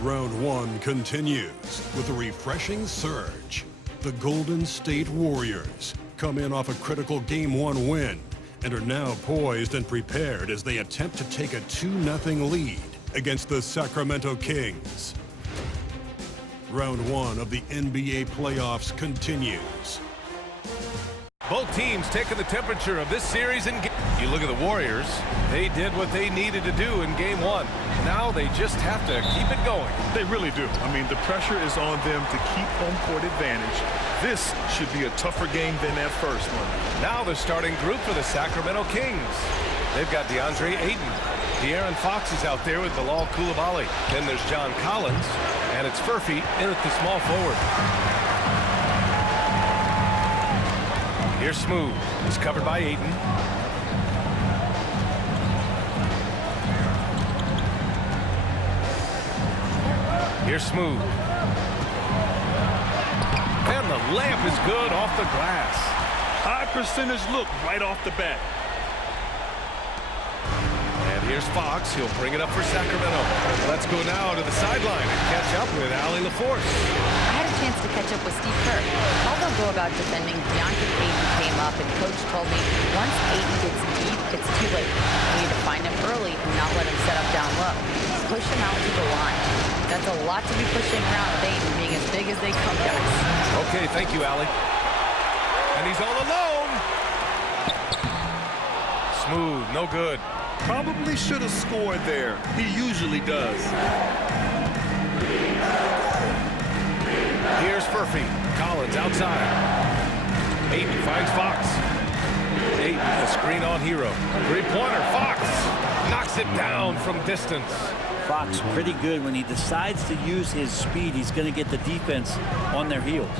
Round one continues with a refreshing surge. The Golden State Warriors come in off a critical Game 1 win and are now poised and prepared as they attempt to take a 2-0 lead against the Sacramento Kings. Round one of the NBA playoffs continues. Both teams taking the temperature of this series. You look at the Warriors, they did what they needed to do in Game 1. Now they just have to keep it going. They really do. I mean, the pressure is on them to keep home court advantage. This should be a tougher game than that first one. Now the starting group for the Sacramento Kings. They've got DeAndre Ayton. De'Aaron Fox is out there with Bilal Coulibaly. Then there's John Collins, and it's Furphy in at the small forward. Here's Smooth. He's covered by Ayton. Here's Smooth. And the layup is good off the glass. High percentage look right off the bat. And here's Fox. He'll bring it up for Sacramento. Let's go now to the sideline and catch up with Allie LaForce. I had a chance to catch up with Steve Kerr. How they'll go about defending DeAndre Ayton came up, and Coach told me once Ayton gets deep, it's too late. We need to find him early and not let him set up down low. Push him out to the line. That's a lot to be pushing around with Ayton being as big as they come, guys. Okay, thank you, Allie. And he's all alone. Smooth, no good. Probably should have scored there. He usually does. Here's Furphy. Collins outside. Ayton finds Fox. Ayton, a screen on Hero. Three-pointer, Fox knocks it down from distance. Fox pretty good when he decides to use his speed. He's going to get the defense on their heels.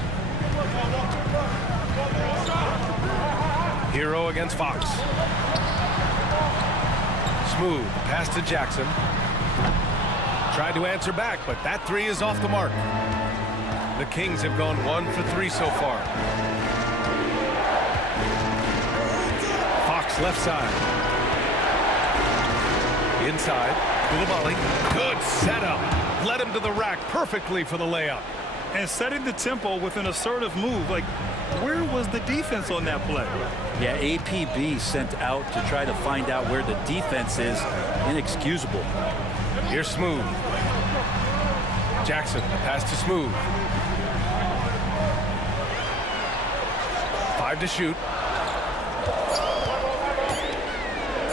Hero against Fox. Smooth, pass to Jackson. Tried to answer back, but that three is off the mark. The Kings have gone 1 for 3 so far. Fox left side. Inside, Coulibaly. Good setup. Led him to the rack perfectly for the layup. And setting the tempo with an assertive move. Like, where was the defense on that play? Yeah, APB sent out to try to find out where the defense is. Inexcusable. Here's Smooth. Jackson, pass to Smooth. 5 to shoot.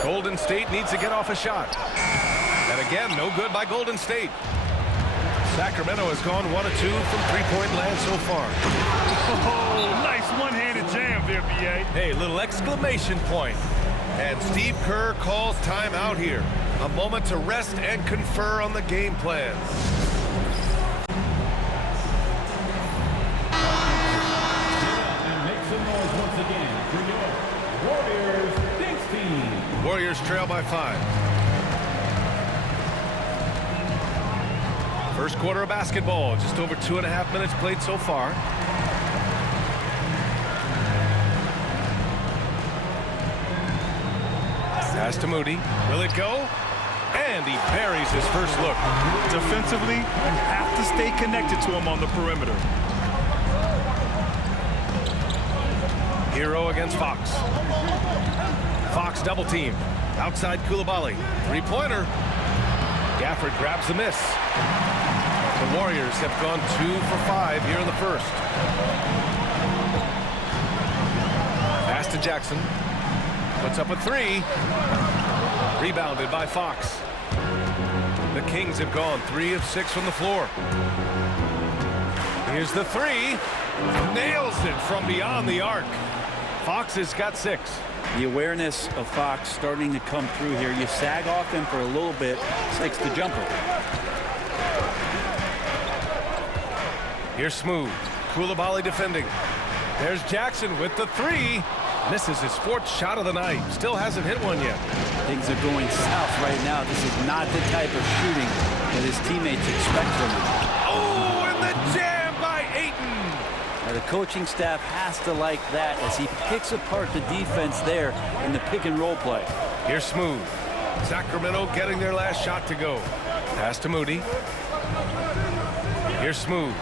Golden State needs to get off a shot. And again, no good by Golden State. Sacramento has gone 1 of 2 from three-point land so far. Oh, nice one-handed jam there, B.A. Hey, little exclamation point. And Steve Kerr calls timeout here. A moment to rest and confer on the game plan. And make some noise once again for your Warriors Kings team. Warriors trail by 5. First quarter of basketball, just over 2.5 minutes played so far. Pass to Moody. Will it go? And he buries his first look. Defensively, you have to stay connected to him on the perimeter. Hero against Fox. Fox double team. Outside Coulibaly. Three-pointer. Gafford grabs the miss. The Warriors have gone 2 for 5 here in the first. Pass to Jackson. Puts up a 3. Rebounded by Fox. The Kings have gone 3 of 6 from the floor. Here's the 3. Nails it from beyond the arc. Fox has got 6. The awareness of Fox starting to come through here. You sag off him for a little bit, takes the jumper. Here's Smooth. Coulibaly defending. There's Jackson with the 3. Misses his 4th shot of the night. Still hasn't hit one yet. Things are going south right now. This is not the type of shooting that his teammates expect from him. Oh, and the jam by Ayton. Now, the coaching staff has to like that as he picks apart the defense there in the pick and roll play. Here's Smooth. Sacramento getting their last shot to go. Pass to Moody. Here's Smooth.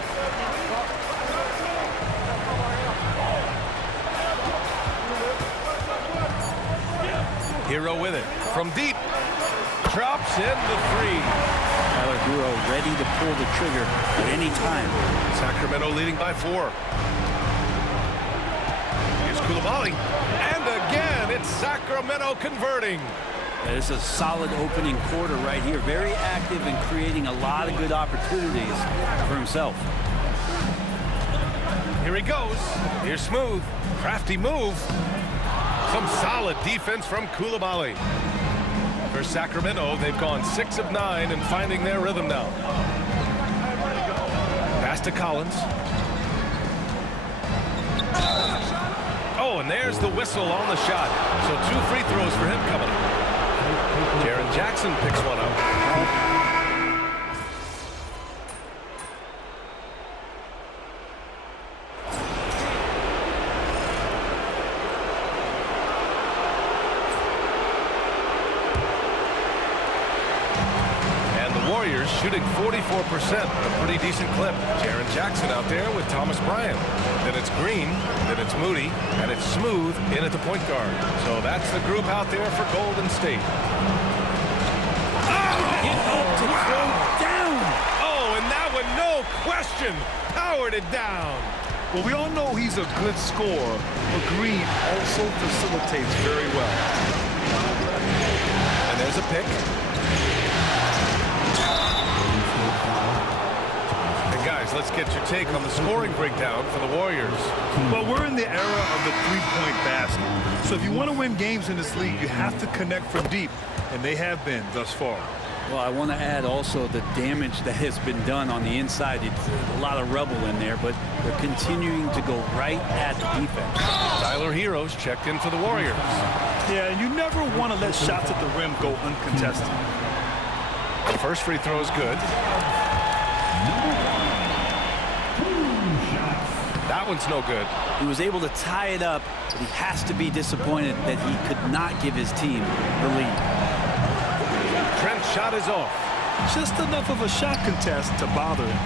Hero with it. From deep. Drops in the 3. Tyler Hero ready to pull the trigger at any time. Sacramento leading by 4. Here's Coulibaly. And again, it's Sacramento converting. It's a solid opening quarter right here. Very active and creating a lot of good opportunities for himself. Here he goes. Here's Smooth. Crafty move. Some solid defense from Coulibaly. For Sacramento, they've gone 6 of 9 and finding their rhythm now. Pass to Collins. Oh, and there's the whistle on the shot. So 2 free throws for him coming up. Jaren Jackson picks one up. Warriors shooting 44%, a pretty decent clip. Jaren Jackson out there with Thomas Bryant. Then it's Green, then it's Moody, and it's Smooth in at the point guard. So that's the group out there for Golden State. Down. Oh, and that one, no question, powered it down. Well, we all know he's a good scorer, but Green also facilitates very well. And there's a pick. Guys, let's get your take on the scoring breakdown for the Warriors. Well, we're in the era of the three-point basket. So if you want to win games in this league, you have to connect from deep, and they have been thus far. Well, I want to add also the damage that has been done on the inside. It's a lot of rubble in there, but they're continuing to go right at the defense. Tyler Hero's checked in for the Warriors. Yeah, and you never want to let shots at the rim go uncontested. The first free throw is good. That one's no good. He was able to tie it up, but he has to be disappointed that he could not give his team the lead. Trent's shot is off. Just enough of a shot contest to bother him.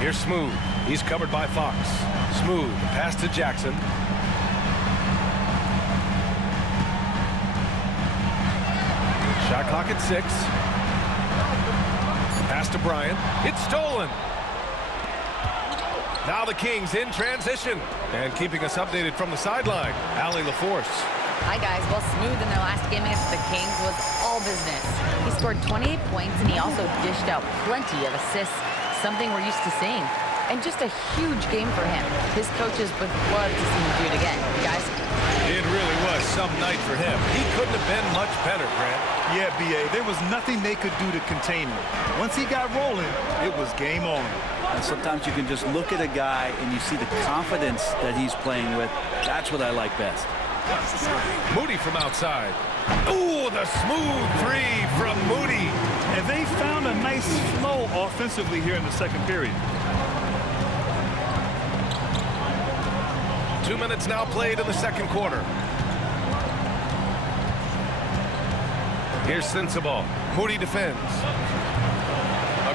Here's Smooth. He's covered by Fox. Smooth, pass to Jackson. Shot clock at 6. Pass to Bryant. It's stolen. Now the Kings in transition. And keeping us updated from the sideline, Allie LaForce. Hi, guys. Well, Smooth in their last game against the Kings was all business. He scored 28 points, and he also dished out plenty of assists, something we're used to seeing. And just a huge game for him. His coaches would love to see him do it again. Guys? It really was some night for him. He couldn't have been much better, Grant. Yeah, B.A., there was nothing they could do to contain him. Once he got rolling, it was game on. And sometimes you can just look at a guy and you see the confidence that he's playing with. That's what I like best. Moody from outside. Ooh, the smooth 3 from Moody. And they found a nice flow offensively here in the second period. 2 minutes now played in the second quarter. Here's Sensabaugh. Moody defends.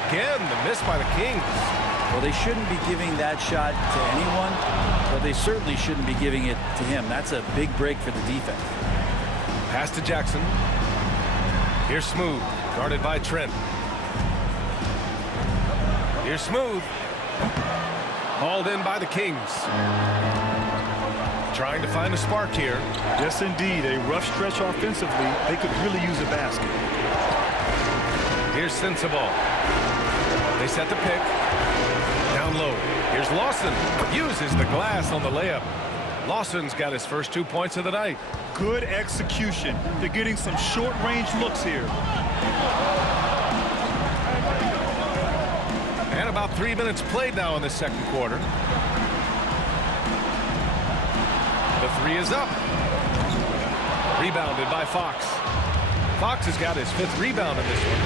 Again, the miss by the Kings. Well, they shouldn't be giving that shot to anyone, but they certainly shouldn't be giving it to him. That's a big break for the defense. Pass to Jackson. Here's Smooth, guarded by Trent. Here's Smooth. Hauled in by the Kings. Trying to find a spark here. Yes, indeed. A rough stretch offensively. They could really use a basket. Here's Sensabaugh. They set the pick. Down low. Here's Lawson. Uses the glass on the layup. Lawson's got his first 2 points of the night. Good execution. They're getting some short-range looks here. And about 3 minutes played now in the second quarter. three is up. Rebounded by Fox. Fox has got his 5th rebound in this one.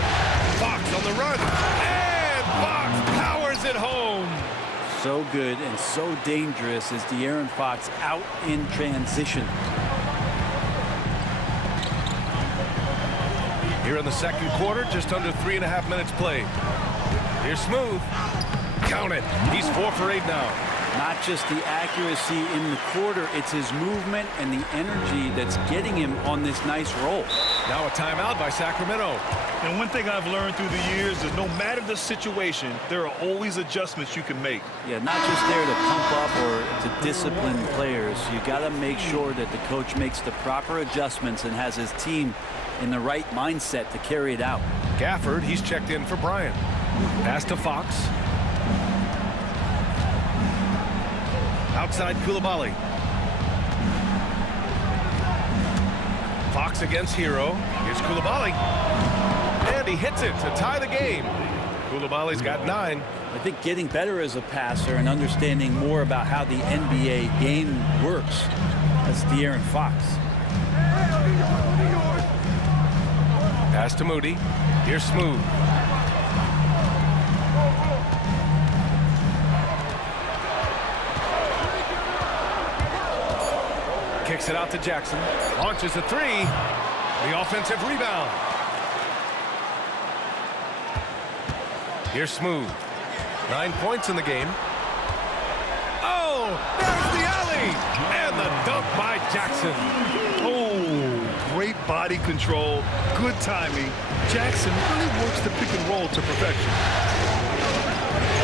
Fox on the run. And Fox powers it home. So good and so dangerous is De'Aaron Fox out in transition. Here in the second quarter, just under 3.5 minutes played. Here's Smooth. Count it. He's 4 for 8 now. Not just the accuracy in the quarter, it's his movement and the energy that's getting him on this nice roll. Now a timeout by Sacramento. And one thing I've learned through the years is no matter the situation, there are always adjustments you can make. Yeah, not just there to pump up or to discipline players. You got to make sure that the coach makes the proper adjustments and has his team in the right mindset to carry it out. Gafford, he's checked in for Bryant. Pass to Fox. Outside Coulibaly. Fox against Hero. Here's Coulibaly. And he hits it to tie the game. Coulibaly's got 9. I think getting better as a passer and understanding more about how the NBA game works. That's De'Aaron Fox. Pass to Moody. Here's Smooth. Kicks it out to Jackson. Launches a 3. The offensive rebound. Here's Smooth. 9 points in the game. Oh, there's the alley. And the dunk by Jackson. Oh, great body control, good timing. Jackson really works the pick and roll to perfection.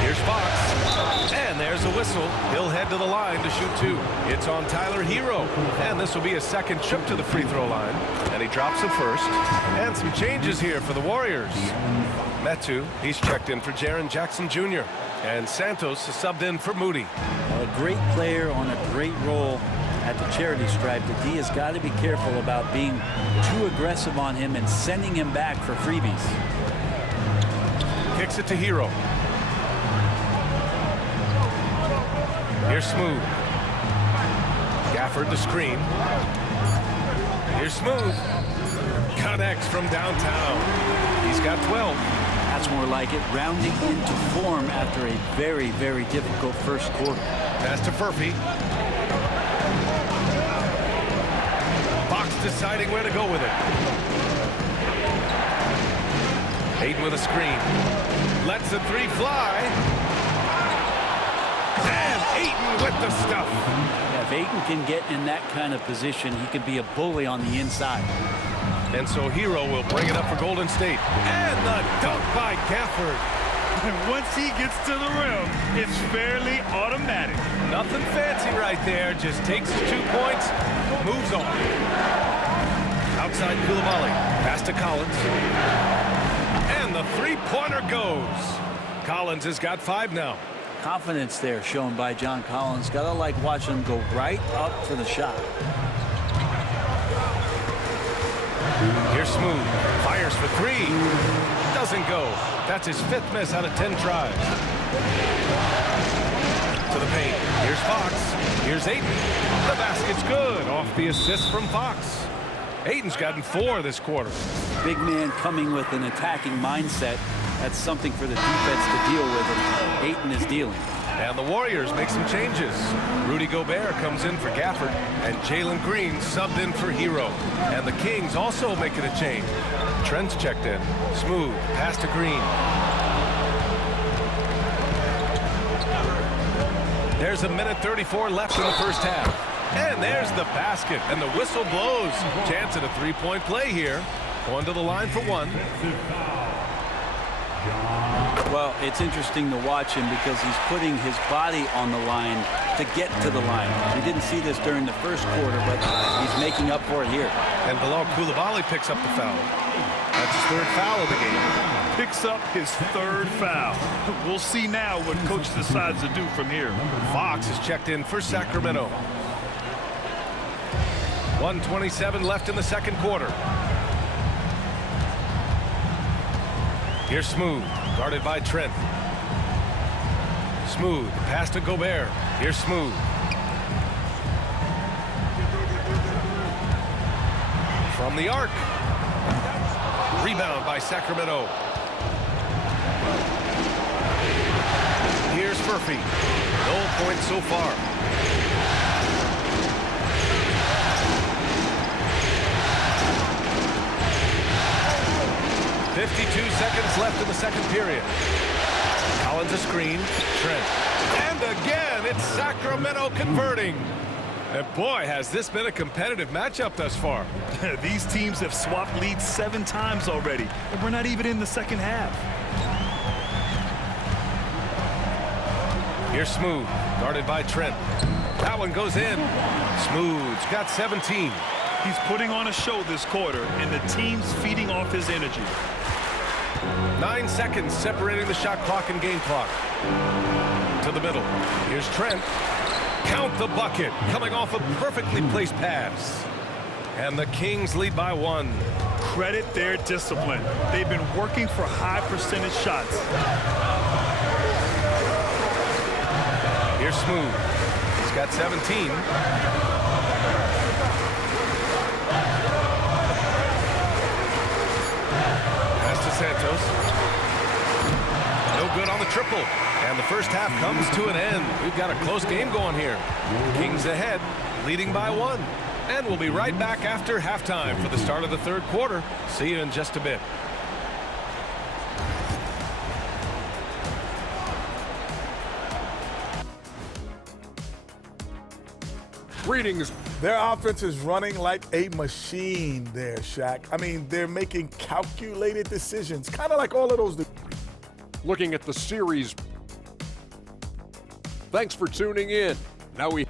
Here's Fox. And there's a whistle. He'll head to the line to shoot 2. It's on Tyler Hero. And this will be his second trip to the free throw line. And he drops the first. And some changes here for the Warriors. Metu, he's checked in for Jaren Jackson Jr. And Santos is subbed in for Moody. A great player on a great role at the charity stripe. The D has got to be careful about being too aggressive on him and sending him back for freebies. Kicks it to Hero. Here's Smooth. Gafford the screen. Here's Smooth. Connects from downtown. He's got 12. That's more like it. Rounding into form after a very, very difficult first quarter. Pass to Furphy. Fox deciding where to go with it. Ayton with a screen. Lets the 3 fly. And Ayton with the stuff. Yeah, if Ayton can get in that kind of position, he can be a bully on the inside. And so Hero will bring it up for Golden State. And the dunk by Gafford. And once he gets to the rim, it's fairly automatic. Nothing fancy right there. Just takes his 2 points, moves on. Outside Coulibaly. Pass to Collins. And the 3-pointer goes. Collins has got 5 now. Confidence there shown by John Collins. Gotta like watching him go right up for the shot. Here's Smooth. Fires for 3. Doesn't go. That's his 5th miss out of 10 tries. To the paint. Here's Fox. Here's Ayton. The basket's good. Off the assist from Fox. Ayton's gotten 4 this quarter. Big man coming with an attacking mindset. That's something for the defense to deal with, and Ayton is dealing. And the Warriors make some changes. Rudy Gobert comes in for Gafford, and Jalen Green subbed in for Hero. And the Kings also making a change. Trent's checked in. Smooth. Pass to Green. There's 1:34 left in the first half. And there's the basket, and the whistle blows. Chance at a 3-point play here. Going to the line for 1. Well, it's interesting to watch him because he's putting his body on the line to get to the line. We didn't see this during the first quarter, but he's making up for it here. And Bilal Coulibaly picks up the foul. That's his 3rd foul of the game. Picks up his 3rd foul. We'll see now what coach decides to do from here. Fox is checked in for Sacramento. 1:27 left in the second quarter. Here's Smooth, guarded by Trent. Smooth, pass to Gobert. Here's Smooth. from the arc. Rebound by Sacramento. Here's Furphy. No points so far. .52 seconds left in the second period. Collins a screen. Trent. And again, it's Sacramento converting. And boy, has this been a competitive matchup thus far. These teams have swapped leads 7 times already, and we're not even in the second half. Here's Smooth, guarded by Trent. That one goes in. Smooth's got 17. He's putting on a show this quarter, and the team's feeding off his energy. 9 seconds separating the shot clock and game clock. To the middle. Here's Trent. Count the bucket, coming off a perfectly placed pass. And the Kings lead by 1. Credit their discipline. They've been working for high percentage shots. Here's Smooth. He's got 17. Pass to Santos. No good on the triple. And the first half comes to an end. We've got a close game going here. Kings ahead, leading by 1. And we'll be right back after halftime for the start of the third quarter. See you in just a bit. Greetings. Their offense is running like a machine there, Shaq. I mean, they're making calculated decisions, kind of like all of those. Looking at the series. Thanks for tuning in. Now we...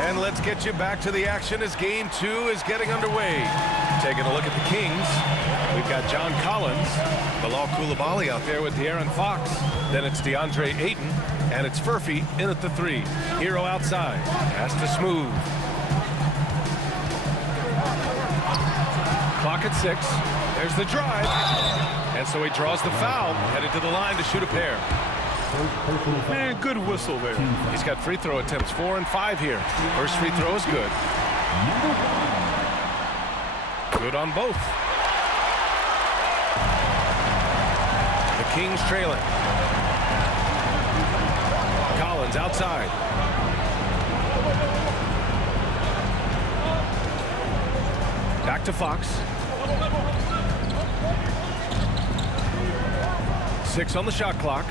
And let's get you back to the action as game 2 is getting underway. Taking a look at the Kings. We've got John Collins, Bilal Coulibaly out there with De'Aaron Fox. Then it's DeAndre Ayton, and it's Furphy in at the 3. Hero outside. Pass to Smooth. Clock at 6. There's the drive. And so he draws the foul, headed to the line to shoot a pair. Man, good whistle there. He's got free throw attempts 4 and 5 here. First free throw is good. Good on both. The Kings trailing. Collins outside. Back to Fox. 6 on the shot clock.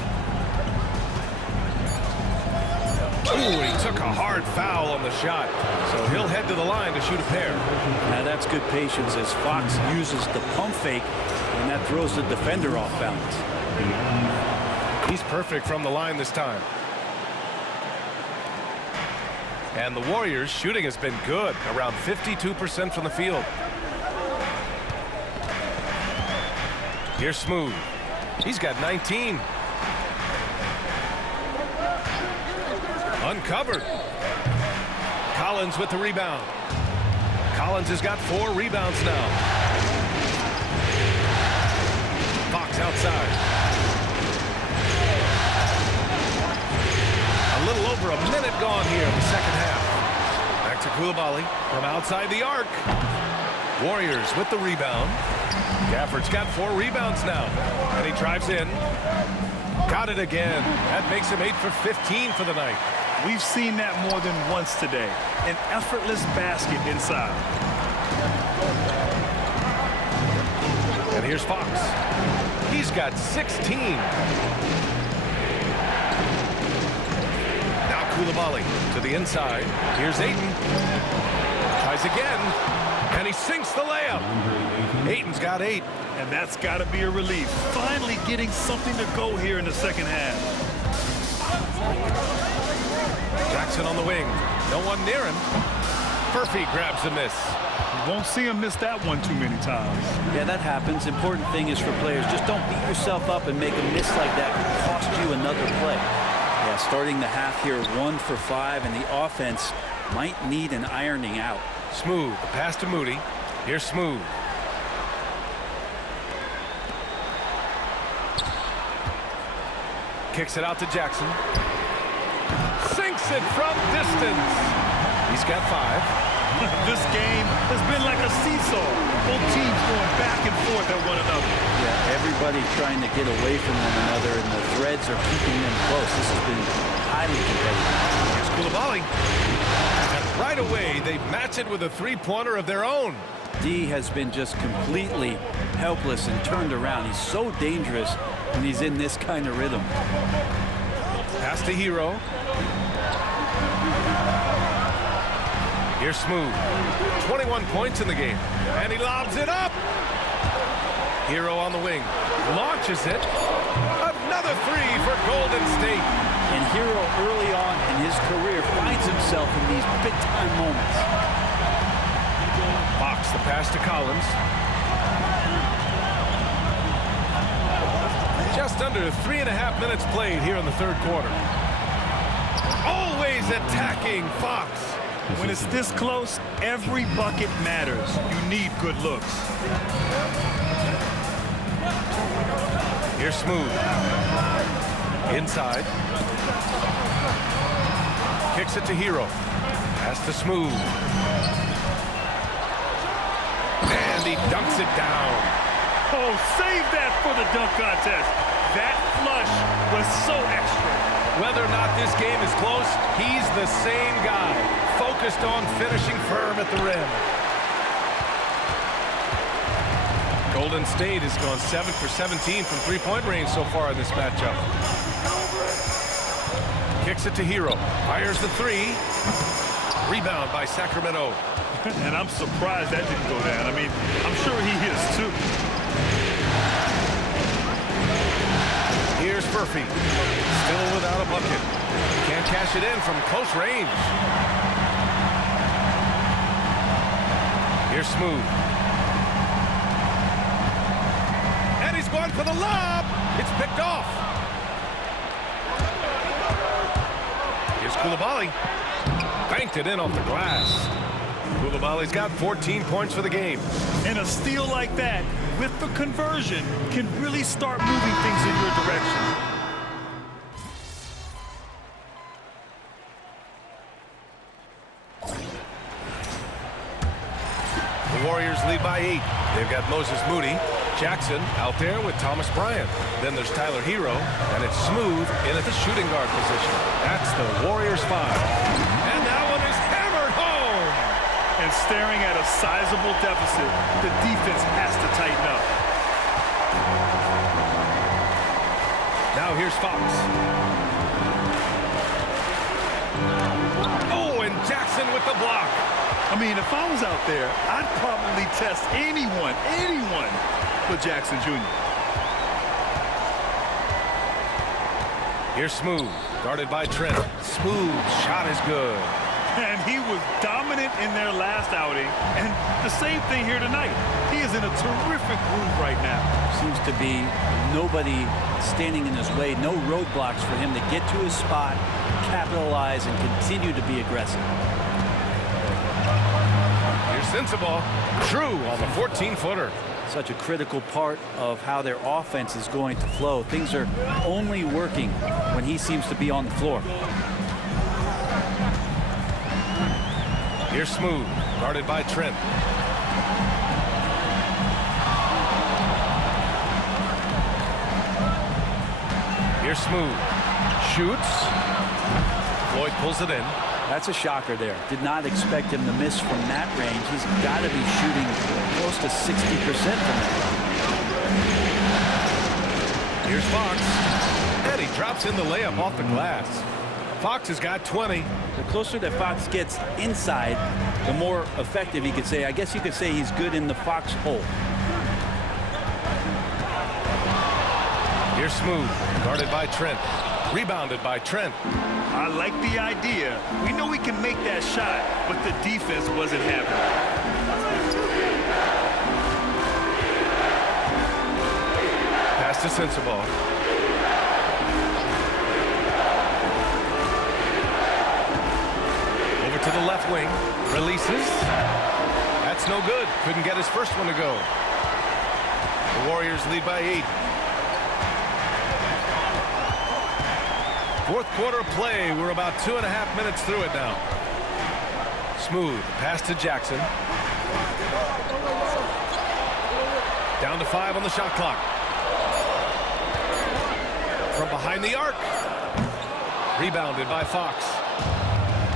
Ooh, he took a hard foul on the shot. So he'll head to the line to shoot a pair. Now that's good patience as Fox uses the pump fake, and that throws the defender off balance. He's perfect from the line this time. And the Warriors' shooting has been good, around 52% from the field. Here's Smooth. He's got 19. Uncovered. Collins with the rebound. Collins has got 4 rebounds now. Fox outside. A little over a minute gone here in the second half. Back to Coulibaly from outside the arc. Warriors with the rebound. Gafford's got 4 rebounds now. And he drives in. Got it again. That makes him 8 for 15 for the night. We've seen that more than once today. An effortless basket inside. And here's Fox. He's got 16. Now Coulibaly to the inside. Here's Ayton. Tries again. And he sinks the layup. Ayton's got 8. And that's got to be a relief. Finally getting something to go here in the second half. Jackson on the wing. No one near him. Furphy grabs a miss. You won't see him miss that one too many times. Yeah, that happens. Important thing is for players, just don't beat yourself up and make a miss like that cost you another play. Yeah, starting the half here 1 for 5, and the offense might need an ironing out. Smooth. The pass to Moody. Here's Smooth. Kicks it out to Jackson. Sinks it from distance. He's got 5. This game has been like a seesaw. Both teams going back and forth at one another. Yeah, everybody trying to get away from one another, and the threads are keeping them close. This has been highly competitive. Here's Coulibaly. And right away, they match it with a three-pointer of their own. D has been just completely helpless and turned around. He's so dangerous when he's in this kind of rhythm. Pass to Hero. Here's Smooth. 21 points in the game. And he lobs it up. Hero on the wing. Launches it. Another 3 for Golden State. And Hero early on in his career finds himself in these big-time moments. Fox the pass to Collins. Just under 3.5 minutes played here in the third quarter. Always attacking Fox. When it's this close, every bucket matters. You need good looks. Here's Smooth. Inside. Kicks it to Hero. Pass to Smooth. And he dunks it down. Oh, save that for the dunk contest. That flush was so extra. Whether or not this game is close, he's the same guy, focused on finishing firm at the rim. Golden State has gone 7 for 17 from three-point range so far in this matchup. Kicks it to Hero. Fires the 3. Rebound by Sacramento. And I'm surprised that didn't go down. I mean, I'm sure he is too. Here's Murphy. Still without a bucket. Can't cash it in from close range. Here's Smooth. And he's going for the lob. It's picked off. Here's Coulibaly. Banked it in off the glass. Coulibaly's got 14 points for the game. And a steal like that, with the conversion, can really start moving things in your direction. The Warriors lead by 8. They've got Moses Moody. Jackson out there with Thomas Bryant. Then there's Tyler Hero, and it's Smooth in at the shooting guard position. That's the Warriors 5. And that one is hammered home. And staring at a sizable deficit, the defense has to tighten up. Now here's Fox. Oh, and Jackson with the block. I mean, if I was out there, I'd probably test anyone but Jackson Jr. Here's Smooth, guarded by Trent. Smooth shot is good. And he was dominant in their last outing. And the same thing here tonight. He is in a terrific groove right now. Seems to be nobody standing in his way, no roadblocks for him to get to his spot, capitalize, and continue to be aggressive. Here's Sensabaugh, true on the 14-footer. Such a critical part of how their offense is going to flow. Things are only working when he seems to be on the floor. Here's Smooth, guarded by Trent. Here's Smooth, shoots. Floyd pulls it in. That's a shocker there. Did not expect him to miss from that range. He's got to be shooting close to 60% from that. Here's Fox. And he drops in the layup off the glass. Fox has got 20. The closer that Fox gets inside, the more effective he could say. I guess you could say he's good in the Fox hole. Here's Smooth, guarded by Trent. Rebounded by Trent. I like the idea. We know we can make that shot, but the defense wasn't having it. Pass to Sensabaugh. Over to the left wing. Releases. That's no good. Couldn't get his first one to go. The Warriors lead by 8. Fourth quarter of play. We're about 2.5 minutes through it now. Smooth pass to Jackson. Down to 5 on the shot clock. From behind the arc. Rebounded by Fox.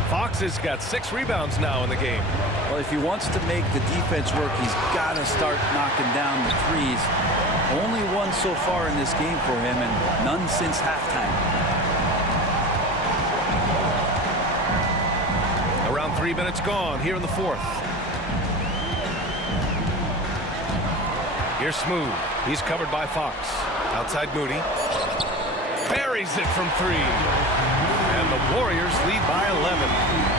Fox has got 6 rebounds now in the game. Well, if he wants to make the defense work, he's got to start knocking down the threes. Only one so far in this game for him, and none since halftime. Around 3 minutes gone here in the fourth. Here's Smooth. He's covered by Fox. Outside Moody. Buries it from 3. And the Warriors lead by 11.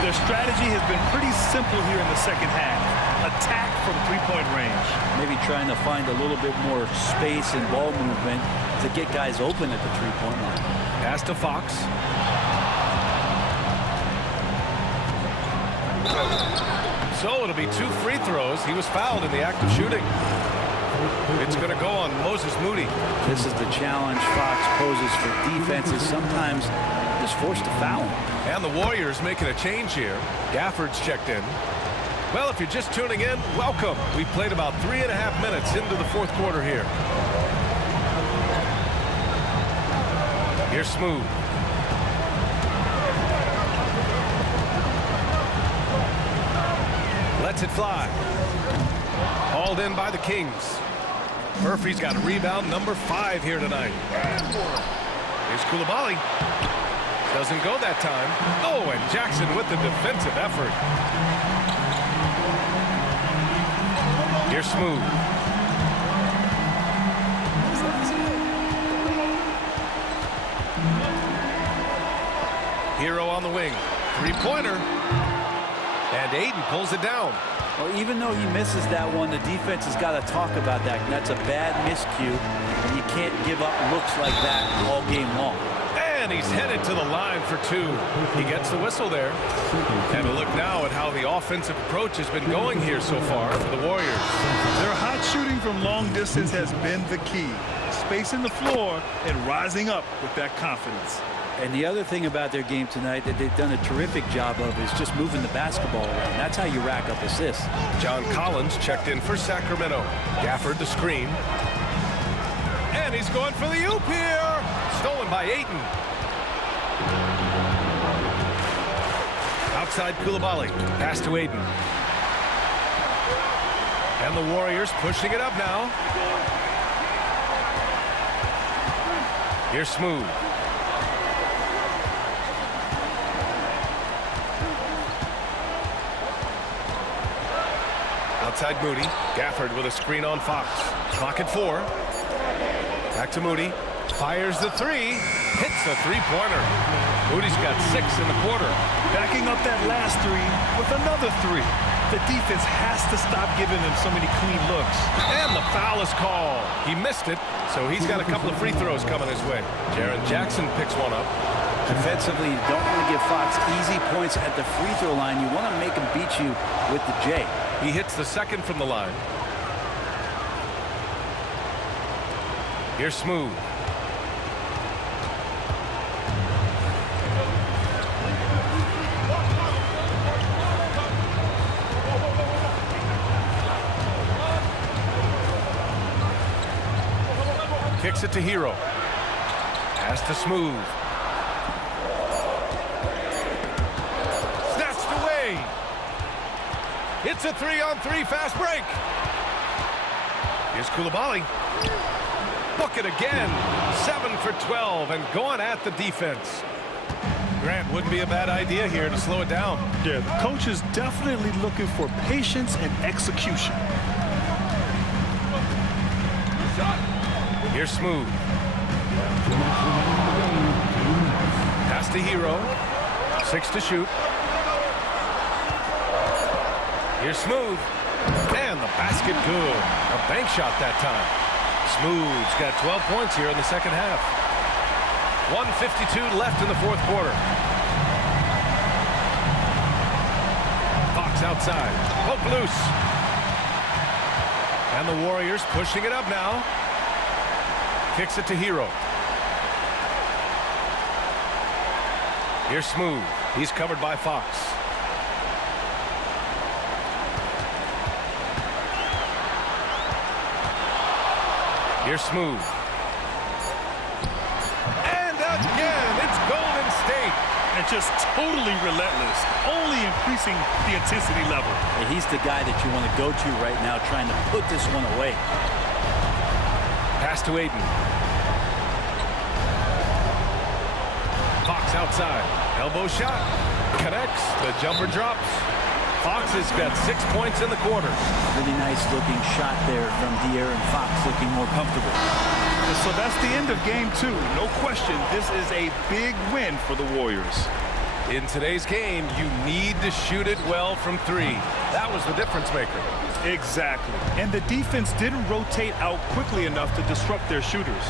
Their strategy has been pretty simple here in the second half. Attack from three-point range. Maybe trying to find a little bit more space and ball movement to get guys open at the three-point line. Pass to Fox. So it'll be 2 free throws. He was fouled in the act of shooting. It's going to go on Moses Moody. This is the challenge Fox poses for defenses. Sometimes just forced to foul him. And the Warriors making a change here. Gafford's checked in. Well, if you're just tuning in, welcome. We've played about 3.5 minutes into the fourth quarter here. Here's Smooth. Lets it fly. Hauled in by the Kings. Murphy's got a rebound number 5 here tonight. Here's Coulibaly. Doesn't go that time. Oh, and Jackson with the defensive effort. Here's Smooth. Hero on the wing. 3-pointer. And Ayton pulls it down. Well, even though he misses that one, the defense has got to talk about that. That's a bad miscue, and you can't give up looks like that all game long. And he's headed to the line for 2. He gets the whistle there. And a look now at how the offensive approach has been going here so far for the Warriors. Their hot shooting from long distance has been the key. Spacing the floor and rising up with that confidence. And the other thing about their game tonight that they've done a terrific job of is just moving the basketball around. That's how you rack up assists. John Collins checked in for Sacramento. Gafford the screen. And he's going for the oop here. Stolen by Ayton. Outside Coulibaly. Pass to Ayton. And the Warriors pushing it up now. Here's Smooth. Outside Moody. Gafford with a screen on Fox. Clock at 4. Back to Moody. Fires the 3. Hits a 3-pointer. Moody's got 6 in the quarter. Backing up that last 3 with another 3. The defense has to stop giving them so many clean looks. And the foul is called. He missed it, so he's got a couple of free throws coming his way. Jaren Jackson picks one up. Defensively, you don't want to give Fox easy points at the free throw line. You want to make him beat you with the J. He hits the second from the line. Here's Smooth. Kicks it to Hero. Pass to Smooth. Snatched away. It's a 3-on-3 fast break. Here's Coulibaly. Book it again. 7 for 12 and going at the defense. Grant, wouldn't be a bad idea here to slow it down. Yeah, the coach is definitely looking for patience and execution. Here's Smooth. Pass to Hero. 6 to shoot. Here's Smooth. And the basket good. A bank shot that time. Smooth's got 12 points here in the second half. 1:52 left in the fourth quarter. Fox outside. Poke loose. And the Warriors pushing it up now. Kicks it to Hero. Here's Smooth. He's covered by Fox. Here's Smooth. And again, it's Golden State. And just totally relentless, only increasing the intensity level. And he's the guy that you want to go to right now, trying to put this one away. Pass to Ayton. Fox outside. Elbow shot. Connects. The jumper drops. Fox has got 6 points in the quarter. Really nice looking shot there from De'Aaron Fox, looking more comfortable. And so that's the end of game 2. No question, this is a big win for the Warriors. In today's game, you need to shoot it well from 3. That was the difference maker. Exactly. And the defense didn't rotate out quickly enough to disrupt their shooters.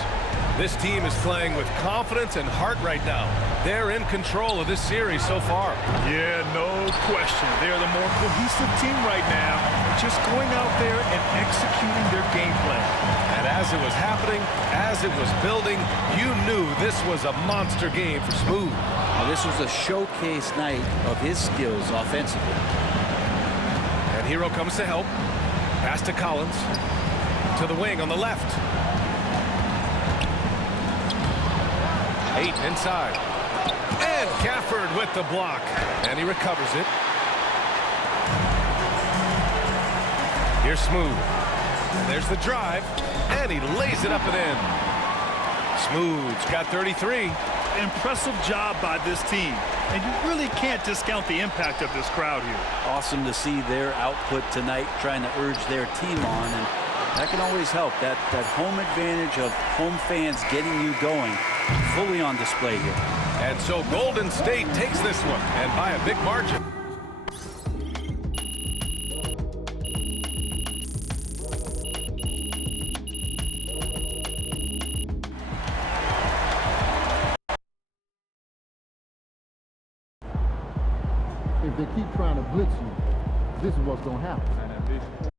This team is playing with confidence and heart right now. They're in control of this series so far. Yeah, no question. They're the more cohesive team right now, just going out there and executing their game plan. And as it was happening, as it was building, you knew this was a monster game for Smooth. Now, this was a showcase night of his skills offensively. And Hero comes to help. Pass to Collins. To the wing on the left. 8 inside. And Gafford with the block. And he recovers it. Here's Smooth. There's the drive. And he lays it up and in. Smooth's got 33. Impressive job by this team. And you really can't discount the impact of this crowd here. Awesome to see their output tonight, trying to urge their team on. And that can always help. That home advantage of home fans getting you going, fully on display here. And so Golden State takes this one, and by a big margin. If they keep trying to blitz you, this is what's going to happen.